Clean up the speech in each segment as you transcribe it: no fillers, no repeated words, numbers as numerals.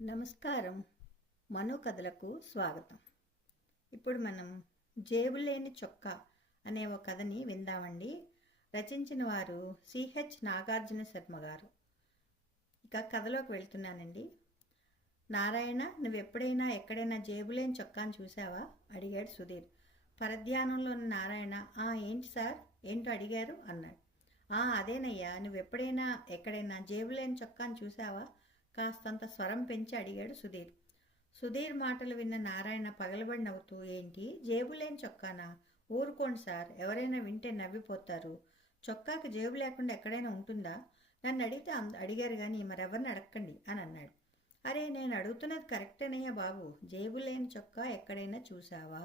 నమస్కారం. మను కథలకు స్వాగతం. ఇప్పుడు మనం జేబులేని చొక్కా అనే ఒక కథని విందామండి. రచించిన వారు సిహెచ్ నాగార్జున శర్మ గారు. ఇక కథలోకి వెళ్తున్నానండి. నారాయణ, నువ్వెప్పుడైనా ఎక్కడైనా జేబులేని చొక్కాని చూసావా? అడిగాడు సుధీర్. పరధ్యానంలో ఉన్న నారాయణ, ఏంటి సార్, ఏంటో అడిగారు అన్నాడు. అదేనయ్యా, నువ్వెప్పుడైనా ఎక్కడైనా జేబులేని చొక్కాని చూసావా? కాస్తంత స్వరం పెంచి అడిగాడు సుధీర్. సుధీర్ మాటలు విన్న నారాయణ పగలబడి నవ్వుతూ, ఏంటి జేబులేని చొక్కానా? ఊరుకోండి సార్, ఎవరైనా వింటే నవ్విపోతారు. చొక్కాకి జేబు లేకుండా ఎక్కడైనా ఉంటుందా? నన్ను అడిగితే అడిగారు కానీ మరెవరిని అడగండి అని అన్నాడు. అరే, నేను అడుగుతున్నది కరెక్టేనయ్యా బాబు, జేబులేని చొక్కా ఎక్కడైనా చూసావా?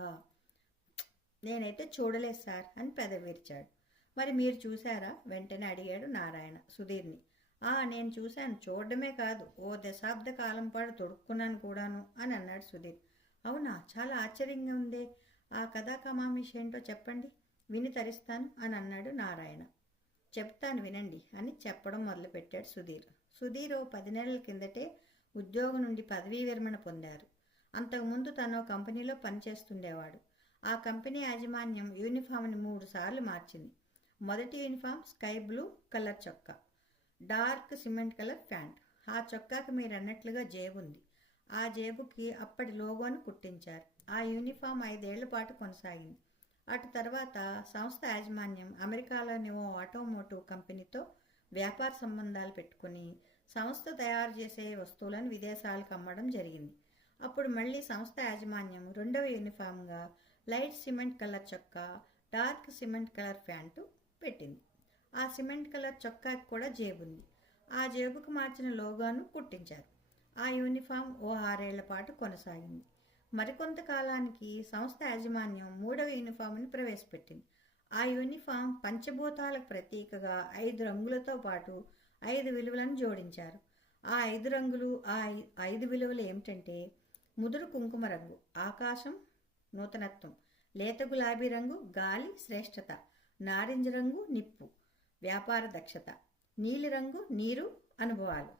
నేనైతే చూడలేదు సార్ అని పెదవిరిచాడు. మరి మీరు చూసారా? వెంటనే అడిగాడు నారాయణ సుధీర్ని. నేను చూశాను, చూడడమే కాదు, ఓ దశాబ్ద కాలం పాటు తొడుక్కున్నాను కూడాను అని అన్నాడు సుధీర్. అవునా, చాలా ఆశ్చర్యంగా ఉందే. ఆ కథా కమామిష్ ఏంటో చెప్పండి, విని తరిస్తాను అని అన్నాడు నారాయణ. చెప్తాను వినండి అని చెప్పడం మొదలుపెట్టాడు సుధీర్. సుధీర్ ఓ 10 నెలల కిందటే ఉద్యోగం నుండి పదవీ విరమణ పొందారు. అంతకుముందు తను కంపెనీలో పనిచేస్తుండేవాడు. ఆ కంపెనీ యాజమాన్యం యూనిఫామ్ని 3 సార్లు మార్చింది. మొదటి యూనిఫామ్ స్కై బ్లూ కలర్ చొక్కా, డార్క్ సిమెంట్ కలర్ ప్యాంట్. ఆ చొక్కాకి మీరు అన్నట్లుగా జేబు ఉంది. ఆ జేబుకి అప్పటి లోగోను కుట్టించారు. ఆ యూనిఫామ్ 5 ఏళ్ల పాటు కొనసాగింది. అటు తర్వాత సంస్థ యాజమాన్యం అమెరికాలోని ఓ ఆటోమోటివ్ కంపెనీతో వ్యాపార సంబంధాలు పెట్టుకుని సంస్థ తయారు చేసే వస్తువులను విదేశాలకు అమ్మడం జరిగింది. అప్పుడు మళ్ళీ సంస్థ యాజమాన్యం రెండవ యూనిఫామ్గా లైట్ సిమెంట్ కలర్ చొక్కా, డార్క్ సిమెంట్ కలర్ ప్యాంటు పెట్టింది. ఆ సిమెంట్ కలర్ చొక్కాకి కూడా జేబుంది. ఆ జేబుకు మార్చిన లోగోను కుట్టించారు. ఆ యూనిఫామ్ ఓ 6 ఏళ్ల పాటు కొనసాగింది. మరికొంతకాలానికి సంస్థ యాజమాన్యం 3వ యూనిఫామ్ని ప్రవేశపెట్టింది. ఆ యూనిఫామ్ పంచభూతాలకు ప్రతీకగా 5 రంగులతో పాటు 5 విలువలను జోడించారు. ఆ 5 రంగులు, ఆ 5 విలువలు ఏమిటంటే, ముదురు కుంకుమ రంగు ఆకాశం నూతనత్వం, లేత గులాబీ రంగు గాలి శ్రేష్టత, నారింజ రంగు నిప్పు వ్యాపార దక్షత, నీలిరంగు నీరు అనుభవాలు,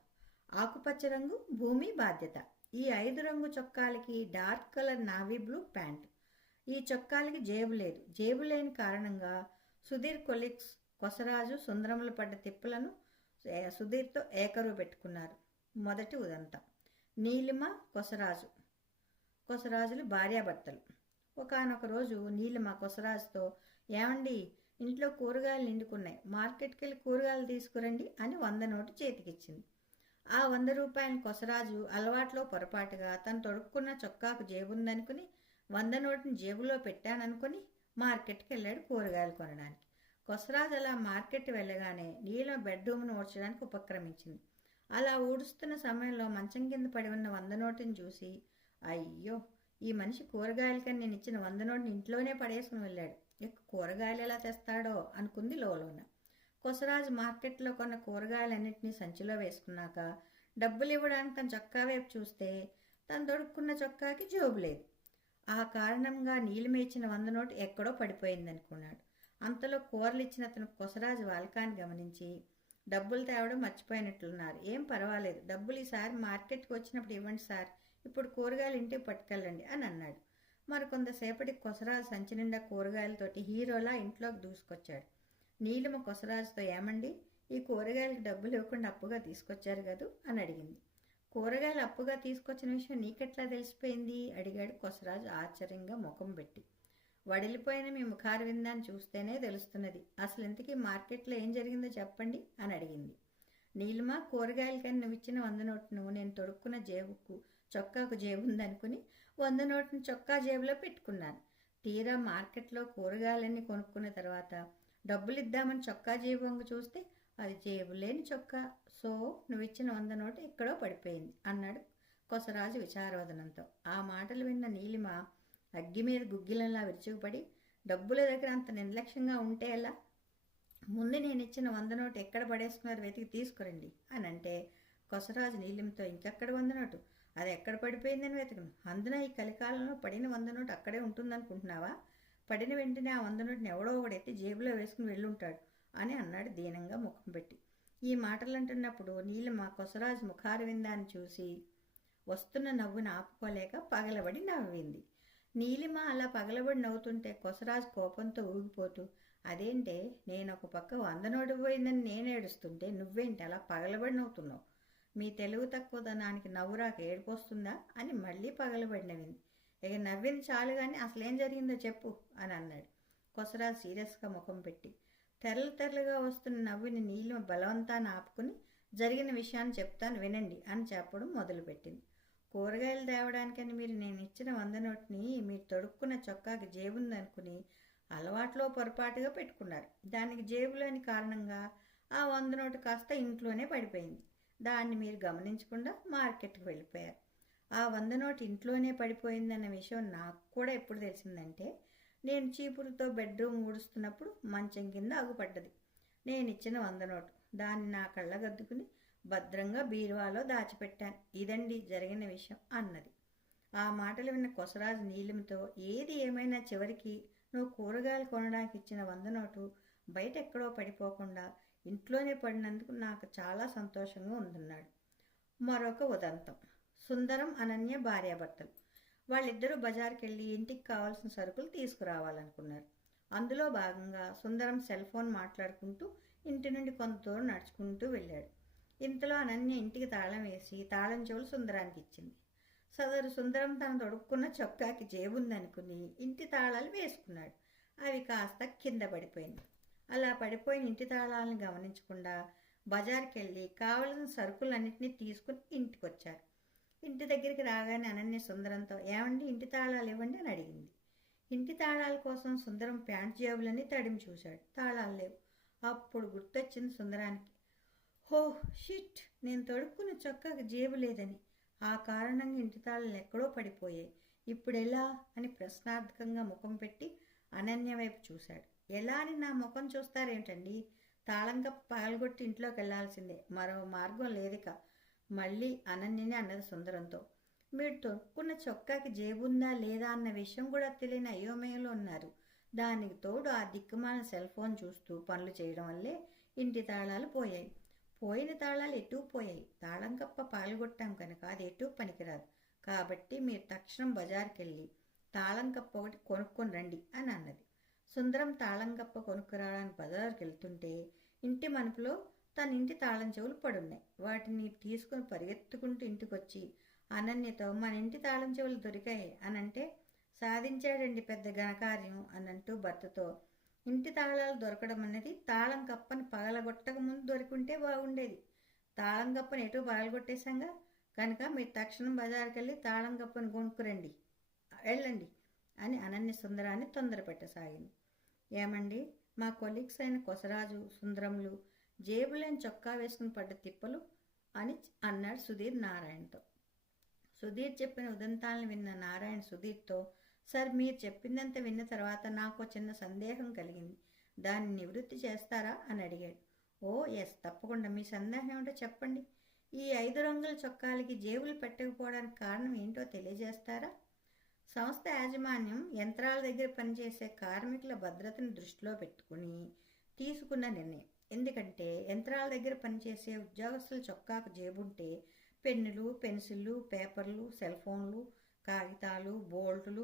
ఆకుపచ్చ రంగు భూమి బాధ్యత. ఈ 5 రంగు చొక్కాలకి dark colour navy blue pant. ఈ చొక్కాలకి జేబు లేదు. జేబు లేని కారణంగా సుధీర్ కొలీగ్స్ కొసరాజు సుందరములు పడ్డ తిప్పలను సుధీర్తో ఏకరువు పెట్టుకున్నారు. మొదటి ఉదంతం. నీలిమ కొసరాజులు భార్యాభర్తలు. ఒకానొక రోజు నీలిమ కొసరాజుతో, ఏమండి, ఇంట్లో కూరగాయలు నిండుకున్నాయి, మార్కెట్కి వెళ్ళి కూరగాయలు తీసుకురండి అని 100 నోటు చేతికిచ్చింది. ఆ 100 రూపాయలు కొసరాజు అలవాట్లో పొరపాటుగా తను తొడుక్కున్న చొక్కాకు జేబుందనుకుని 100 నోటుని జేబులో పెట్టాననుకుని మార్కెట్కి వెళ్ళాడు కూరగాయలు కొనడానికి. కొసరాజు అలా మార్కెట్ వెళ్ళగానే నీలం బెడ్రూమ్ను ఊడ్చడానికి ఉపక్రమించింది. అలా ఊడుస్తున్న సమయంలో మంచం కింద పడి ఉన్న 100 నోటుని చూసి, అయ్యో, ఈ మనిషి కూరగాయలకని నేను ఇచ్చిన 100 నోటుని ఇంట్లోనే పడేసుకుని వెళ్ళాడు, ఇక కూరగాయలు ఎలా తెస్తాడో అనుకుంది లోలోన. కొసరాజు మార్కెట్లో కొన్న కూరగాయలన్నింటినీ సంచిలో వేసుకున్నాక డబ్బులు ఇవ్వడానికి తన చొక్కా వైపు చూస్తే తను దొడుక్కున్న చొక్కాకి జోబు లేదు. ఆ కారణంగా నీలిమేచిన 100 నోటు ఎక్కడో పడిపోయిందనుకున్నాడు. అంతలో కూరలు ఇచ్చిన అతను కొసరాజు వాలకాన్ని గమనించి, డబ్బులు తేవడం మర్చిపోయినట్లున్నారు, ఏం పర్వాలేదు, డబ్బులు ఈసారి మార్కెట్కి వచ్చినప్పుడు ఇవ్వండి సార్, ఇప్పుడు కూరగాయలు ఇంటికి పట్టుకెళ్ళండి అని అన్నాడు. మరికొంతసేపటికి కొసరాజు సంచి నిండా కూరగాయలతోటి హీరోలా ఇంట్లోకి దూసుకొచ్చాడు. నీలిమ కొసరాజుతో, ఏమండి, ఈ కూరగాయలకు డబ్బులు ఇవ్వకుండా అప్పుగా తీసుకొచ్చారు కదూ అని అడిగింది. కూరగాయలు అప్పుగా తీసుకొచ్చిన విషయం నీకెట్లా తెలిసిపోయింది అడిగాడు కొసరాజు ఆశ్చర్యంగా ముఖం పెట్టి. వడిలిపోయిన మీ ముఖార విందాన్ని చూస్తేనే తెలుస్తున్నది, అసలు ఇంతకీ మార్కెట్లో ఏం జరిగిందో చెప్పండి అని అడిగింది. నీలిమ, కూరగాయలకని నువ్వు ఇచ్చిన 100 నోటును నేను తొడుక్కున్న చొక్కాకు జేబుందనుకుని 100 నోటును చొక్కా జేబులో పెట్టుకున్నాను. తీరా మార్కెట్లో కూరగాయలన్నీ కొనుక్కున్న తర్వాత డబ్బులు ఇద్దామని చొక్కా జేబు వంగు చూస్తే అది జేబు లేని చొక్కా. సో నువ్వు ఇచ్చిన 100 నోటు ఎక్కడో పడిపోయింది అన్నాడు కొసరాజు విచారవదనంతో. ఆ మాటలు విన్న నీలిమ అగ్గి మీద గుగ్గిలంలా విరుచుకుపడి, డబ్బుల దగ్గర అంత నిర్లక్ష్యంగా ఉంటే ఎలా? ముందు నేను ఇచ్చిన 100 నోటు ఎక్కడ పడేసుకున్నారు వెతికి తీసుకురండి అని అంటే, కొసరాజు నీలిమతో, ఇంకెక్కడ 100 నోటు, అది ఎక్కడ పడిపోయిందని వెతకను, అందున ఈ కలికాలంలో పడిన 100 నోటు అక్కడే ఉంటుందనుకుంటున్నావా? పడిన వెంటనే ఆ 100 నోటుని ఎవడో ఒకడు ఎత్తి జేబులో వేసుకుని వెళ్ళుంటాడు అని అన్నాడు దీనంగా ముఖం పెట్టి. ఈ మాటలు అంటున్నప్పుడు నీలిమ కొసరాజు ముఖారవిందాన్ని చూసి, వస్తున్న నవ్వును ఆపుకోలేక పగలబడి నవ్వింది. నీలిమ అలా పగలబడి నవ్వుతుంటే కొసరాజు కోపంతో ఊగిపోతూ, అదేంటే నేనొక పక్క 100 నోటు పోయిందని నేను ఏడుస్తుంటే నువ్వేంటి అలా పగలబడి నవ్వుతున్నావు? మీ తెలుగు తక్కువదనానికి నవ్వురాక ఏడుపొస్తుందా అని మళ్ళీ పగలబడి నవ్వింది. ఇక నవ్వింది చాలు కానీ అసలేం జరిగిందో చెప్పు అని అన్నాడు కొసరాజు సీరియస్గా ముఖం పెట్టి. తెరలు తెరలుగా వస్తున్న నవ్విని నీలిమ బలవంతాన్ని ఆపుకుని జరిగిన విషయాన్ని చెప్తాను వినండి అని చెప్పడం మొదలుపెట్టింది. కూరగాయలు తేవడానికని మీరు నేను ఇచ్చిన 100 నోటుని మీరు తొడుక్కున్న చొక్కాకి జేబుందనుకుని అలవాట్లో పొరపాటుగా పెట్టుకున్నారు. దానికి జేబులోని కారణంగా ఆ 100 నోటు కాస్త ఇంట్లోనే పడిపోయింది. దాన్ని మీరు గమనించకుండా మార్కెట్కి వెళ్ళిపోయారు. ఆ 100 నోటు ఇంట్లోనే పడిపోయిందన్న విషయం నాకు కూడా ఎప్పుడు తెలిసిందంటే నేను చీపురుతో బెడ్రూమ్ ఊడుస్తున్నప్పుడు మంచం కింద అగుపడ్డది. నేను ఇచ్చిన 100 నోటు. దాన్ని నా కళ్ళగద్దుకుని భద్రంగా బీరువాలో దాచిపెట్టాను. ఇదండి జరిగిన విషయం అన్నది. ఆ మాటలు విన్న కొసరాజు నీలిమతో, ఏది ఏమైనా చివరికి నువ్వు కూరగాయలు కొనడానికి ఇచ్చిన 100 నోటు బయట ఎక్కడో పడిపోకుండా ఇంట్లోనే పడినందుకు నాకు చాలా సంతోషంగా ఉందన్నాడు. మరొక ఉదంతం. సుందరం, అనన్య భార్యాభర్తలు. వాళ్ళిద్దరూ బజార్కి వెళ్ళి ఇంటికి కావాల్సిన సరుకులు తీసుకురావాలనుకున్నారు. అందులో భాగంగా సుందరం సెల్ ఫోన్ మాట్లాడుకుంటూ ఇంటి నుండి కొంత దూరం నడుచుకుంటూ వెళ్ళాడు. ఇంతలో అనన్య ఇంటికి తాళం వేసి తాళం చెవులు సుందరానికి ఇచ్చింది. సదరు సుందరం తన తొడుక్కున్న చొక్కాకి జేబుందనుకుని ఇంటి తాళాలు వేసుకున్నాడు. అవి కాస్త కింద పడిపోయింది. అలా పడిపోయిన ఇంటి తాళాలను గమనించకుండా బజార్కి వెళ్ళి కావలసిన సరుకులన్నింటినీ తీసుకుని ఇంటికి వచ్చారు. ఇంటి దగ్గరికి రాగానే అనన్య సుందరంతో, ఏమండి ఇంటి తాళాలు ఇవ్వండి అని అడిగింది. ఇంటి తాళాల కోసం సుందరం ప్యాంట్ జేబులన్నీ తడిమి చూశాడు. తాళాలు లేవు. అప్పుడు గుర్తొచ్చింది సుందరానికి. హో షిట్, నేను తొడుక్కున్న చొక్కాకి జేబు లేదని. ఆ కారణంగా ఇంటి తాళాలు ఎక్కడో పడిపోయాయి. ఇప్పుడు ఎలా అని ప్రశ్నార్థకంగా ముఖం పెట్టి అనన్య వైపు చూశాడు. ఎలా అని నా ముఖం చూస్తారేమిటండి? తాళంగా పగలగొట్టి ఇంట్లోకి వెళ్లాల్సిందే, మరో మార్గం లేదిక మళ్ళీ అనన్యని అన్నది సుందరంతో. మీరు తొడుక్కున్న చొక్కాకి జేబుందా లేదా అన్న విషయం కూడా తెలియని అయోమయంలో ఉన్నారు. దానికి తోడు ఆ దిక్కుమాల సెల్ ఫోన్ చూస్తూ పనులు చేయడం వల్లే ఇంటి తాళాలు పోయాయి. పోయిన తాళాలు ఎటూ పోయాయి. తాళం కప్ప పగలగొట్టాం కనుక అది ఎటూ పనికిరాదు. కాబట్టి మీరు తక్షణం బజార్కి వెళ్ళి తాళం కప్ప ఒకటి కొనుక్కొని రండి అని అన్నది. సుందరం తాళం కప్ప కొనుక్కురావడానికి బజార్కి వెళ్తుంటే ఇంటి మనుపులో తన ఇంటి తాళం చెవులు పడున్నాయి. వాటిని తీసుకుని పరిగెత్తుకుంటూ ఇంటికొచ్చి అనన్యతో, మన ఇంటి తాళం చెవులు దొరికాయి అనంటే, సాధించాడండి పెద్ద ఘనకార్యం అనంటూ భర్తతో, ఇంటి తాళాలు దొరకడం అనేది తాళం కప్పని పగలగొట్టక ముందు దొరికింటే బాగుండేది. తాళం కప్పని ఎటో పగలగొట్టేశాంగా, కనుక మీరు తక్షణం బజార్కి వెళ్ళి తాళం కప్పని కొనుక్కురండి, వెళ్ళండి అని అనన్య సుందరాన్ని తొందర పెట్టసాగింది. ఏమండి, మా కొలీగ్స్ అయిన కొసరాజు, సుందరములు జేబులేని చొక్కా వేసుకుని పడ్డ తిప్పలు అని అన్నాడు సుధీర్ నారాయణతో. సుధీర్ చెప్పిన ఉదంతాలను విన్న నారాయణ సుధీర్తో, సార్ మీరు చెప్పిందంతా విన్న తర్వాత నాకు చిన్న సందేహం కలిగింది. దాన్ని నివృత్తి చేస్తారా అని అడిగాడు. ఓ ఎస్, తప్పకుండా. మీ సందేహం ఏమిటో చెప్పండి. ఈ 5 రంగుల చొక్కాలకి జేబులు పెట్టకపోవడానికి కారణం ఏంటో తెలియజేస్తారా? సంస్థ యాజమాన్యం యంత్రాల దగ్గర పనిచేసే కార్మికుల భద్రతను దృష్టిలో పెట్టుకుని తీసుకున్న నిర్ణయం. ఎందుకంటే యంత్రాల దగ్గర పనిచేసే ఉద్యోగస్తుల చొక్కాకు జేబుంటే పెన్నులు, పెన్సిళ్ళు, పేపర్లు, సెల్ ఫోన్లు, కాగితాలు, బోల్టులు,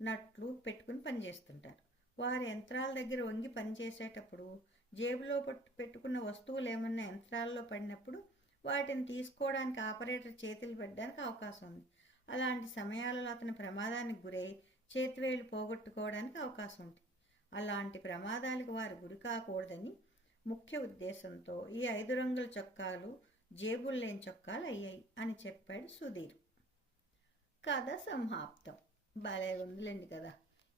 నట్లు పెట్టుకుని పనిచేస్తుంటారు. వారు యంత్రాల దగ్గర వంగి పనిచేసేటప్పుడు జేబులో పెట్టుకున్న వస్తువులు ఏమన్నా యంత్రాల్లో పడినప్పుడు వాటిని తీసుకోవడానికి ఆపరేటర్ చేతులు పెట్టడానికి అవకాశం ఉంది. అలాంటి సమయాలలో అతని ప్రమాదానికి గురై చేతివేళ్లు పోగొట్టుకోవడానికి అవకాశం ఉంది. అలాంటి ప్రమాదాలకు వారు గురి కాకూడదని ముఖ్య ఉద్దేశంతో ఈ 5 రంగుల చొక్కాలు జేబులు లేని చొక్కాలు అయ్యాయి అని చెప్పాడు సుధీర్. కథ సమాప్తం. భలే ఉందిలేండి కదా.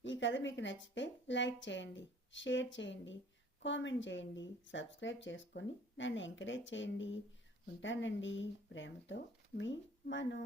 ఈ కథ మీకు నచ్చితే లైక్ చేయండి, షేర్ చేయండి, కామెంట్ చేయండి, సబ్స్క్రైబ్ చేసుకొని నన్ను ఎంకరేజ్ చేయండి. ఉంటానండి. ప్రేమతో మీ మను.